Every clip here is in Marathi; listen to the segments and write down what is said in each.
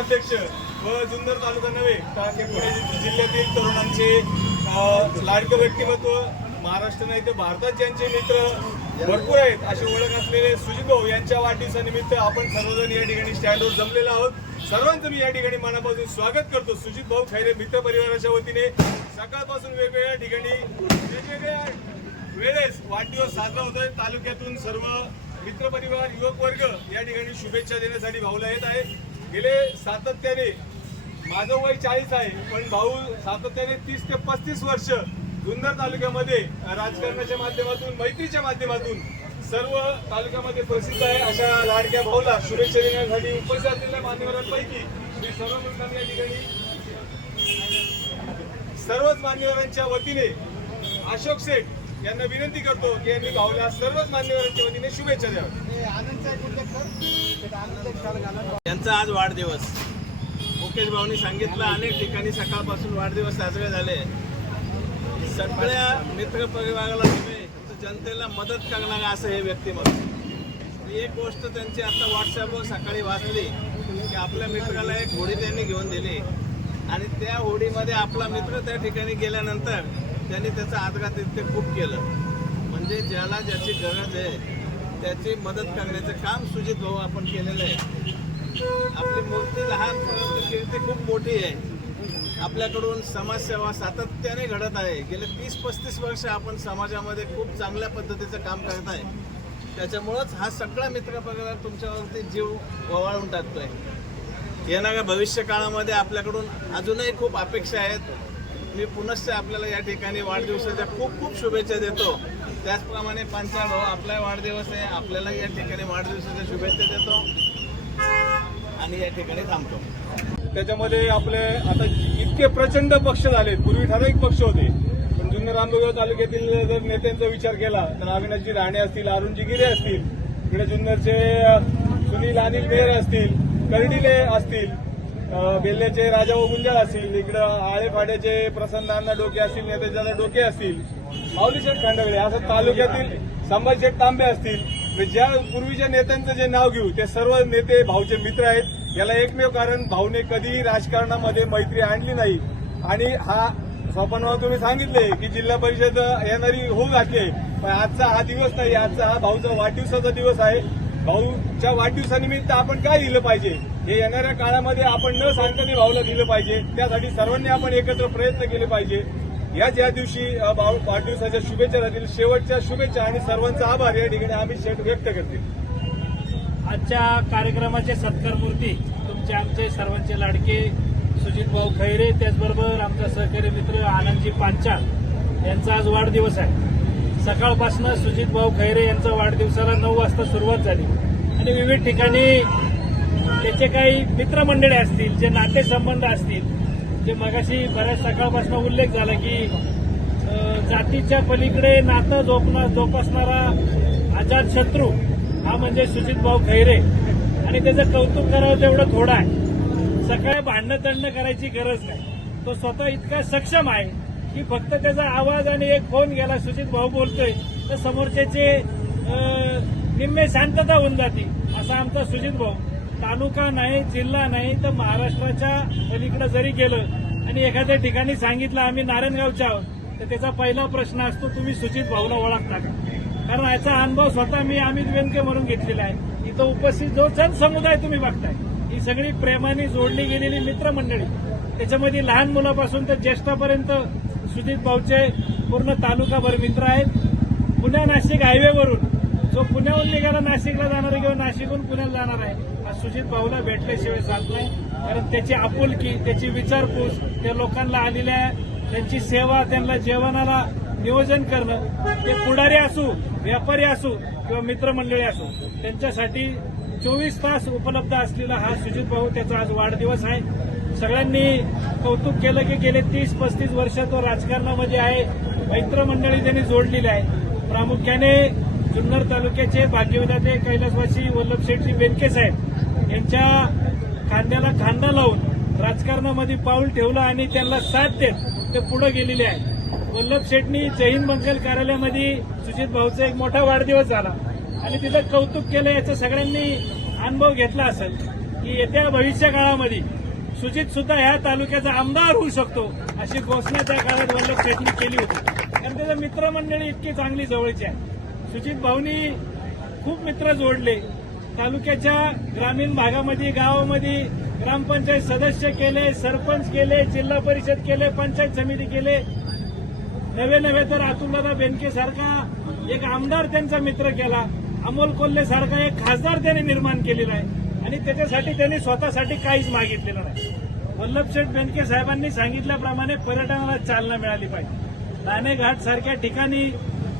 उपाध्यक्ष व जुन्नर तालुका नव्हे तर पुणे जिल्ह्यातील तरुणांचे लाडकं व्यक्तिमत्व महाराष्ट्र नाही तर भारतात ज्यांचे मित्र भरपूर आहेत अशी ओळख असलेले सुजित भाऊ यांच्या वाढदिवसानिमित्त आपण सर्वजण या ठिकाणी स्टँडवर जमलेलो आहोत. सर्वांचं मी या ठिकाणी मनापासून स्वागत करतो. सुजित भाऊ खैरे मित्र परिवाराच्या वतीने सकाळपासून वेगवेगळ्या ठिकाणी वेगवेगळ्या वेळेस वाढदिवस साजरा होतोय. तालुक्यातून सर्व मित्रपरिवार युवक वर्ग या ठिकाणी शुभेच्छा देण्यासाठी भाऊला येत आहे. गेले सातत्याने. माझं वय चाळीस आहे पण भाऊ सातत्याने तीस ते पस्तीस वर्ष जुन्नर तालुक्यामध्ये राजकारणाच्या माध्यमातून मैत्रीच्या माध्यमातून सर्व तालुक्यामध्ये प्रसिद्ध आहे अशा लाडक्या भाऊला शुभेच्छा देण्यासाठी उपस्थित असलेल्या मान्यवरांपैकी मी सर्व मित्रांनी या ठिकाणी सर्वच मान्यवरांच्या वतीने अशोक शेठ यांना विनंती करतो की यांनी भाऊला सर्वच मान्यवरांच्या वतीने शुभेच्छा द्याव्या यांचा आज वाढदिवस. मुकेश भाऊनी सांगितलं अनेक ठिकाणी सकाळपासून वाढदिवस साजरे झाले. सगळ्या मित्र परिवाराला जनतेला मदत करणारा असं हे व्यक्तिमत्व एक गोष्ट त्यांची आता व्हॉट्सअपवर सकाळी वाचली की आपल्या मित्राला एक होडी त्यांनी घेऊन दिली. आणि त्या होडीमध्ये आपला मित्र त्या ठिकाणी गेल्यानंतर त्यांनी त्याचं आदरातिथ्य खूप केलं. म्हणजे ज्याला ज्याची गरज आहे त्याची मदत करण्याचं काम सुजित भाऊ आपण केलेलं आहे. आपली मूर्ती लहान कीर्ती खूप मोठी आहे. आपल्याकडून समाजसेवा सातत्याने घडत आहे. गेले तीस पस्तीस वर्ष आपण समाजामध्ये खूप चांगल्या पद्धतीचं काम करत आहे. त्याच्यामुळंच हा सगळा मित्रपरिवार तुमच्यावरती जीव ओवाळून टाकतोय. येणाऱ्या भविष्य काळामध्ये आपल्याकडून अजूनही खूप अपेक्षा आहेत. मी पुनश्च आपल्याला या ठिकाणी वाढदिवसाच्या खूप खूप शुभेच्छा देतो. त्याचप्रमाणे पांचा भाऊ आपला वाढदिवस आहे. आपल्याला या ठिकाणी वाढदिवसाच्या शुभेच्छा देतो. आणि या ठिकाणी थांबतो. त्याच्यामध्ये आपले आता इतके प्रचंड पक्ष झाले. पूर्वी ठराविक पक्ष होते. पण जुन्नर आंबेगाव तालुक्यातील जर नेत्यांचा विचार केला तर अविनाशजी राणे असतील अरुणजी गिरे असतील इकडे जुन्नरचे सुनील अनिल मेहर असतील कर्डिले असतील बेल्ल्याचे व गुंजाळ असतील इकडं आळेफाड्याचे प्रसन्नांना डोके असतील नेतेजाला डोके असतील माऊलीशेठ खांडवळे असं तालुक्यातील संभाजीशेठ तांबे असतील ज्या पूर्वीच्या नेत्यांचं जे नाव घेऊ ते सर्व नेते भाऊचे मित्र आहेत. याला एकमेव कारण भाऊने कधीही राजकारणामध्ये मैत्री आणली नाही. आणि हा स्वप्नावर तुम्ही सांगितले की जिल्हा परिषद येणारी होऊ घातली पण आजचा हा दिवस नाही आजचा हा भाऊचा वाढदिवसाचा दिवस आहे. भाऊच्या वाढदिवसानिमित्त आपण काय दिलं पाहिजे? हे येणाऱ्या काळामध्ये आपण न सांगता ते भाऊला दिलं पाहिजे. त्यासाठी सर्वांनी आपण एकत्र प्रयत्न केले पाहिजे. याच या दिवशी भाऊ वाढदिवसाच्या शुभेच्छा राहतील शेवटच्या शुभेच्छा आणि सर्वांचा आभार. या ठिकाणी आम्ही शेठ व्यक्त करतील आजच्या कार्यक्रमाचे सत्कारमूर्ती तुमचे आमचे सर्वांचे लाडके सुजित भाऊ खैरे त्याचबरोबर आमचा सहकारी मित्र आनंदजी पांचाळ यांचा आज वाढदिवस आहे. सकाळपासून सुजित भाऊ खैरे यांचा वाढदिवसाला नऊ वाजता सुरुवात झाली. आणि विविध ठिकाणी त्याचे काही मित्रमंडळी असतील जे नातेसंबंध असतील जे मगाशी बऱ्याच सकाळपासून उल्लेख झाला की जातीच्या पलीकडे नातं जोपना जोपासणारा आजाद शत्रू हा म्हणजे सुजित भाऊ खैरे. आणि त्याचं कौतुक करावं तेवढं थोडं आहे. सकाळी भांडणं तंडणं करायची गरज नाही. तो स्वतः इतका सक्षम आहे. की फक्त त्याचा आवाज आणि एक फोन गेला सुजित भाऊ बोलतोय तर समोरच्याचे निम्मे शांतता होऊन जाते. असा आमचा सुजित भाऊ. तालुका नाही जिल्हा नाही तर महाराष्ट्राच्या पलीकडे जरी गेलं आणि एखाद्या ठिकाणी सांगितलं आम्ही नारायणगावच्या आहोत तर त्याचा पहिला प्रश्न असतो तुम्ही सुजित भाऊला ओळखता का? कारण याचा अनुभव स्वतः मी अमित वेनके म्हणून घेतलेला आहे. इथं उपस्थित जो जन समुदाय तुम्ही बघताय ही सगळी प्रेमाने जोडली गेलेली मित्रमंडळी. त्याच्यामध्ये लहान मुलापासून तर ज्येष्ठापर्यंत सुजित भाऊचे पूर्ण तालुकाभर मित्र आहेत. पुण्या नाशिक हायवेवरून. जो पुण्याहून निघाला नाशिकला जाणार आहे किंवा नाशिकहून पुण्याला जाणार आहे हा सुजित भाऊला भेटल्याशिवाय जात नाही. कारण त्याची आपुलकी त्याची विचारपूस त्या लोकांना आलेल्या त्यांची सेवा त्यांना जेवणाला नियोजन करणं ते पुढारी असू व्यापारी असू किंवा मित्रमंडळी असू त्यांच्यासाठी चोवीस तास उपलब्ध असलेला हा सुजित भाऊ त्याचा आज वाढदिवस आहे. सगळ्यांनी कौतुक केलं की गेले तीस पस्तीस वर्ष तो राजकारणामध्ये आहे. मित्रमंडळी त्यांनी जोडलेली आहे. प्रामुख्याने जुन्नर तालुक्याचे भाग्यविधाते कैलासवासी वल्लभशेठजी बेनके साहेब यांच्या खांद्याला खांदा लावून राजकारणामध्ये पाऊल ठेवलं आणि त्यांना साथ देत ते पुढे गेलेले आहे वल्लभ शेठनी जैन बंकल कार्यालयामध्ये सुजित भाऊचा एक मोठा वाढदिवस झाला. आणि तिथं कौतुक केलं याचं सगळ्यांनी अनुभव घेतला असेल की की येत्या भविष्य काळामध्ये सुजित सुद्धा ह्या तालुक्याचा आमदार होऊ शकतो अशी घोषणा त्या काळात वल्लभ शेटनी केली होती. कारण त्याचं मित्रमंडळी इतकी चांगली जवळची आहे. सुजित भाऊनी खूप मित्र जोडले. तालुक्याच्या ग्रामीण भागामध्ये गावामध्ये ग्रामपंचायत सदस्य केले सरपंच केले जिल्हा परिषद केले पंचायत समिती केले. नवे नवे तर अतुलदादा बेनके सारखा एक आमदार त्यांचा मित्र केला. अमोल कोल्हे सारखा एक खासदार त्याने निर्माण केलेला आहे. आणि त्याच्यासाठी त्यांनी स्वतःसाठी काहीच मागितलेलं नाही. वल्लभशेठ बेनके साहेबांनी सांगितल्याप्रमाणे पर्यटनाला चालना मिळाली पाहिजे. नाणेघाट सारख्या ठिकाणी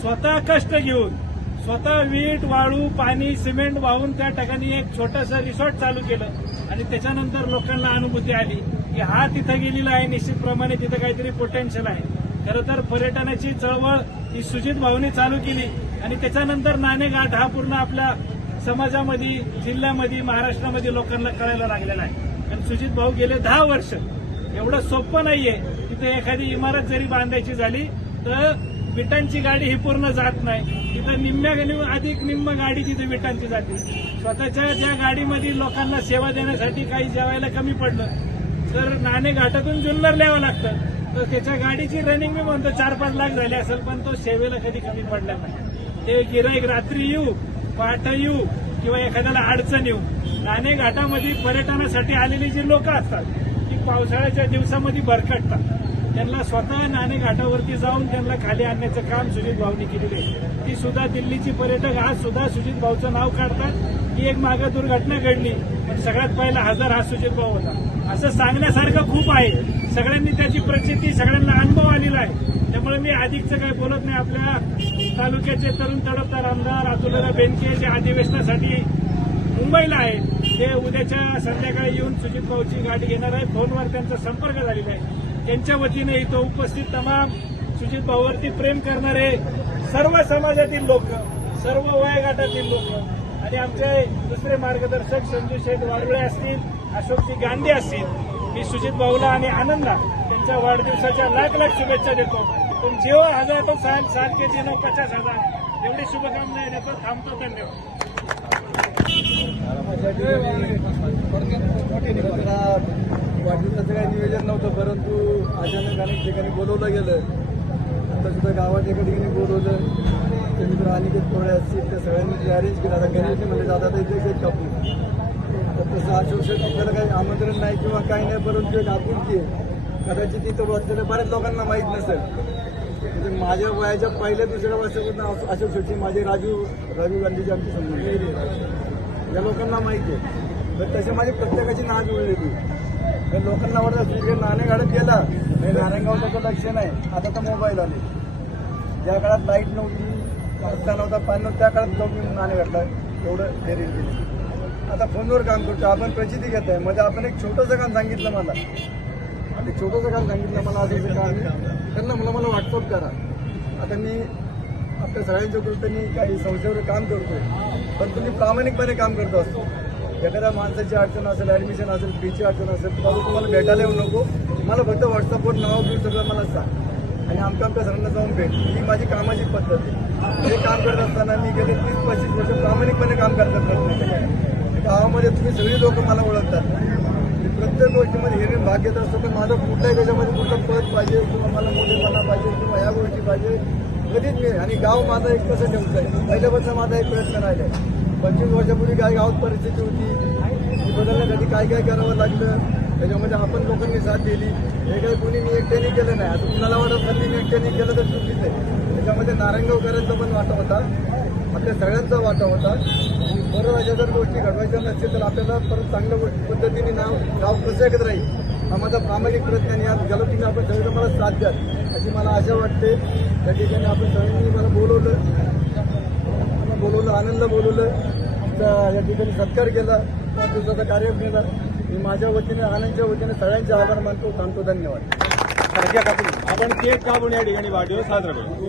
स्वतः कष्ट घेऊन स्वतः वीट वाळू पाणी सिमेंट वाहून त्या ठिकाणी एक छोटंसं रिसॉर्ट चालू केलं आणि त्याच्यानंतर लोकांना अनुभूती आली की हा तिथं गेलेला आहे निश्चितप्रमाणे तिथं काहीतरी पोटेन्शियल आहे. खरं तर पर्यटनाची चळवळ ही सुजित भाऊने चालू केली आणि त्याच्यानंतर नाणेघाट हा पूर्ण आपल्या समाजामध्ये जिल्ह्यामध्ये महाराष्ट्रामध्ये लोकांना कळायला लागलेला आहे. आणि सुजित भाऊ गेले दहा वर्ष. एवढं सोपं नाहीये. तिथे एखादी इमारत जरी बांधायची झाली तर विटांची गाडी ही पूर्ण जात नाही. तिथं निम्म्या अधिक निम्म गाडी तिथे विटांची जाते. स्वतःच्या ज्या गाडीमध्ये लोकांना सेवा देण्यासाठी काही जेवायला कमी पडलं तर नाणे घाटातून जुन्नर ल्यावं लागतं. तर त्याच्या गाडीची रनिंग मी म्हणतो चार पाच लाख झाली असेल पण तो सेवेला कधी कमी पडला नाही. ते गिराईक रात्री येऊ पहाट येऊ किंवा एखाद्याला अडचण येऊ. नाणे घाटामध्ये पर्यटनासाठी आलेली जी लोक असतात ती पावसाळ्याच्या दिवसामध्ये भरकटतात त्यांना स्वतः नाणे घाटावरती जाऊन त्यांना खाली आणण्याचं काम सुजित भाऊनी केलेलं आहे. ती सुद्धा दिल्लीची पर्यटक आज सुद्धा सुजित भाऊचं नाव काढतात. ही एक मागे दुर्घटना घडली. सगळ्यात पहिला हजर हा सुजित भाऊ होता. असं सांगण्यासारखं खूप आहे. सगळ्यांनी त्याची प्रचिती सगळ्यांना अनुभव आलेला आहे. त्यामुळे मी अधिकचं काही बोलत नाही. आपल्या तालुक्याचे तरुण तडपदार आमदार अतुलदा बेनके जे अधिवेशनासाठी मुंबईला आहेत ते उद्याच्या संध्याकाळी येऊन सुजित भाऊची गाडी घेणार आहे. फोनवर त्यांचा संपर्क झालेला आहे. त्यांच्या वतीने इथं उपस्थित तमाम सुजित भाऊवरती प्रेम करणारे सर्व समाजातील लोक सर्व वयोगटातील लोक आणि आमचे दुसरे मार्गदर्शक संजू शेठ वारुळे असतील अशोकजी गांधी असतील मी सुजित भाऊला आणि आनंदला त्यांच्या वाढदिवसाच्या लाख लाख शुभेच्छा देतो. पण जेव्हा हजार तो साल सात के नऊ पचास हजार एवढी शुभकामना देतो थांबतो धन्यवाद. वाढदिवसाचं काही नियोजन नव्हतं परंतु अचानक अनेक ठिकाणी बोलवलं गेलं. आता सुद्धा गावात एका ठिकाणी बोलवलं. ते आणि अनिकेत कोळे असतील त्या सगळ्यांनी अरेंज केलं. आता गणेशने म्हणजे दादा तर इथे केक कापू तर तसं आश्वासन आपल्याला काही आमंत्रण नाही किंवा काही नाही परंतु एक आपुलकी कदाचित तिथं वाचलेलं बऱ्याच लोकांना माहीत नसेल. म्हणजे माझ्या वयाच्या पहिल्या दुसऱ्या वर्षापासून अशोक शेट्टी माझे राजू राजीव गांधीजी आमची संबंध. या लोकांना माहिती आहे. तर तसे माझी प्रत्येकाची नाव जुळलेली तर लोकांना वाटतं तिकडे नाणे गाडत गेला नाही गावचं लक्ष नाही. आता तर मोबाईल आले. ज्या काळात लाइट नव्हती रस्ता नव्हता पाणी नव्हतं त्या काळात जाऊन नाणे घातला एवढं धैर्य दिली आता फोनवर काम करतो आपण प्रसिद्धी घेत आहे. म्हणजे आपण एक छोटंसं काम सांगितलं मला. आणि छोटंसं काम सांगितलं मला असं काम त्यांना मला मला व्हॉट्सअप करा. आता मी आपल्या सगळ्यांच्या कृतीने काही संस्थेवर काम करतोय. पण तुम्ही प्रामाणिकपणे काम करतो असतो. एखाद्या माणसाची अडचण असेल ऍडमिशन असेल फीची अडचण असेल तर तुम्हाला भेटायला येऊ नको. मला फक्त व्हॉट्सअपवर नाव घेऊन सगळं मला सांग. आणि आमच्या आमच्या सगळ्यांना जाऊन भेट. ही माझी कामाची पद्धत आहे. हे काम करत असताना मी गेले तीस पस्तीस वर्ष प्रामाणिकपणे काम करत असतात गावामध्ये तुम्ही सगळी लोक मला ओळखतात. प्रत्येक गोष्टीमध्ये हिरे भाग घेत असतो की माझं कुठल्याही त्याच्यामध्ये कुठलं पद पाहिजे किंवा मला मोठेपणा पाहिजे किंवा ह्या गोष्टी पाहिजे कधीच मी आणि गाव माझा एक कसं ठेवतं आहे. पहिल्यापासून माझा एक प्रयत्न राहिला आहे पंचवीस वर्षापूर्वी काय गावात परिस्थिती होती. ती बदलण्यासाठी काय काय करावं लागलं? त्याच्यामध्ये आपण लोकांनी साथ दिली. हे काही कोणी मी एकट्याने केलं नाही. आता कुणाला वाटत हल्ली मी एकट्याने केलं तर चुकीच आहे. त्याच्यामध्ये नारायणगावकरांचा पण वाटा होता. आपल्या सगळ्यांचा वाटा होता. बरं अशा जर गोष्टी घडवायच्या नसतील तर आपल्याला परत चांगल्या गोष्टी पद्धतीने नाव गाव कसं एकत राहील हा माझा प्रामाणिक प्रयत्न आणि या गलतीने आपण सगळं मला साथ द्याल अशी मला आशा वाटते. त्या ठिकाणी आपण सगळ्यांनी मला बोलवलं. बोलवलं आनंद बोलवलं. या ठिकाणी सत्कार केला. दिवसाचा कार्यक्रम केला. मी माझ्या वतीने आनंदच्या वतीने सगळ्यांचे आभार मानतो सांगतो धन्यवाद. आपण केक कापून या ठिकाणी वाढदिवस साजरा करू.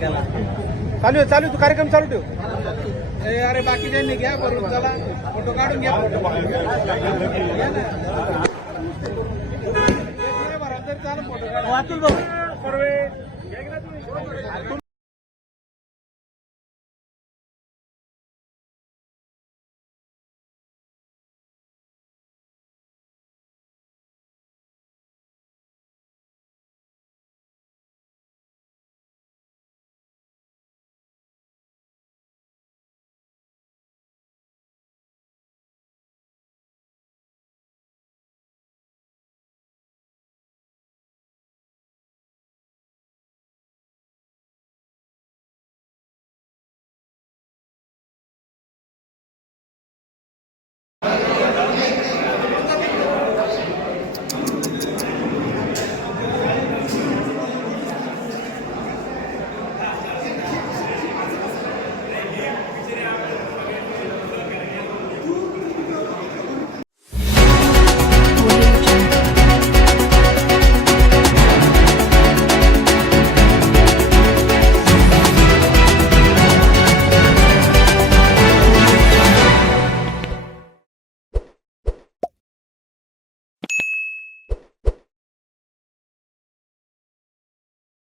चालू आहे चालू तू कार्यक्रम चालू ठेव. अरे बाकीच्यांनी घ्या बरोबर चला. फोटो काढून घ्या. फोटो चालू फोटो काढा